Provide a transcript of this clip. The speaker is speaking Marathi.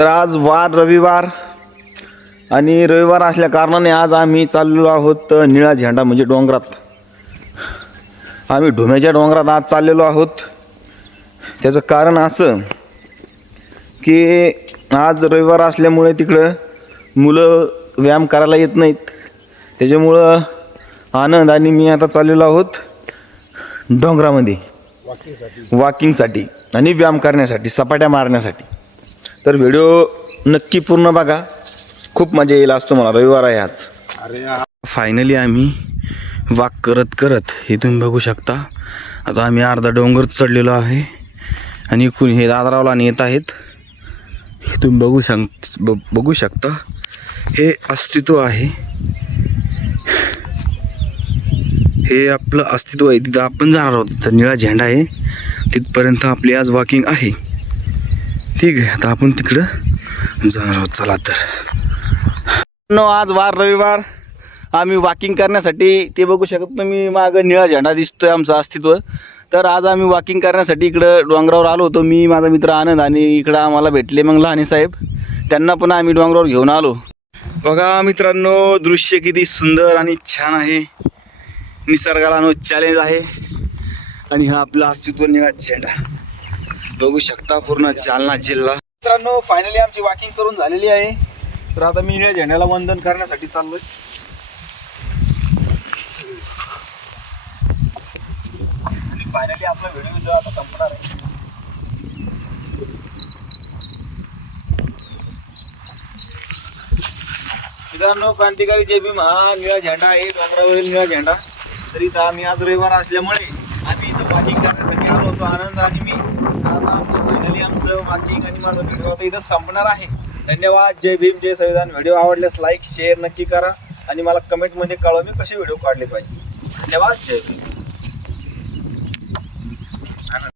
तर आज वार रविवार आणि रविवार असल्या कारणाने आज आम्ही चाललेलो आहोत निळा झेंडा म्हणजे डोंगरात. आम्ही ढुम्याच्या डोंगरात आज चाललेलो आहोत. त्याचं कारण असं की आज रविवार असल्यामुळे तिकडं मुलं व्यायाम करायला येत नाहीत. त्याच्यामुळं आनंद आणि मी आता चाललेलो आहोत डोंगरामध्ये वॉकिंगसाठी आणि व्यायाम करण्यासाठी, सपाट्या मारण्यासाठी. तर व्हिडिओ नक्की पूर्ण बघा, खूप मजा येईल आज तुम्हाला. रविवार आहे आज. फायनली आम्ही वॉक करत करत हे तुम्ही बघू शकता. आता आम्ही अर्धा डोंगर चढलेलो आहे आणि इकडून हे दादरावला येत आहेत. हे तुम्ही बघू शकता. हे अस्तित्व आहे, हे आपलं अस्तित्व आहे. तिथं आपण जाणार आहोत. तर निळा झेंडा आहे, तिथपर्यंत आपली आज वॉकिंग आहे. ठीक आहे, आता आपण तिकडं जाणार आहोत. चला तर आज वार रविवार आम्ही वॉकिंग करण्यासाठी, ते बघू शकत तुम्ही मागं निळा झेंडा दिसतोय आमचं अस्तित्व. तर आज आम्ही वॉकिंग करण्यासाठी इकडं डोंगरावर आलो होतो. मी, माझा मित्र आनंद आणि इकडं आम्हाला भेटले मग लहाने साहेब. त्यांना पण आम्ही डोंगरावर घेऊन आलो. बघा मित्रांनो, दृश्य किती सुंदर आणि छान आहे. निसर्गाला चॅलेंज आहे आणि हा आपला अस्तित्व निळा झेंडा बघू शकता, पूर्ण जालना जिल्हा. मित्रांनो, फायनली आमची वॉकिंग करून झालेली आहे. तर आता मी निळ्या झेंड्याला वंदन करण्यासाठी चाललोय. फायनली आपला व्हिडिओ जो आता संपणार आहे. मित्रांनो, क्रांतिकारी जय भीम हा निळा झेंडा आहे, डोंगरावरील निळा झेंडा. तरी आम्ही आज रविवार असल्यामुळे आम्ही इथं वॉकिंग करण्यासाठी आलो होतो, आनंद आणि मी. आता फायनली आमचं वॉकिंग आणि माझा व्हिडिओ आता इथं संपणार आहे. धन्यवाद. जय भीम, जय संविधान. व्हिडिओ आवडल्यास लाईक शेअर नक्की करा आणि मला कमेंटमध्ये कळवा मी कसे व्हिडिओ काढले पाहिजे. धन्यवाद. जय भीम.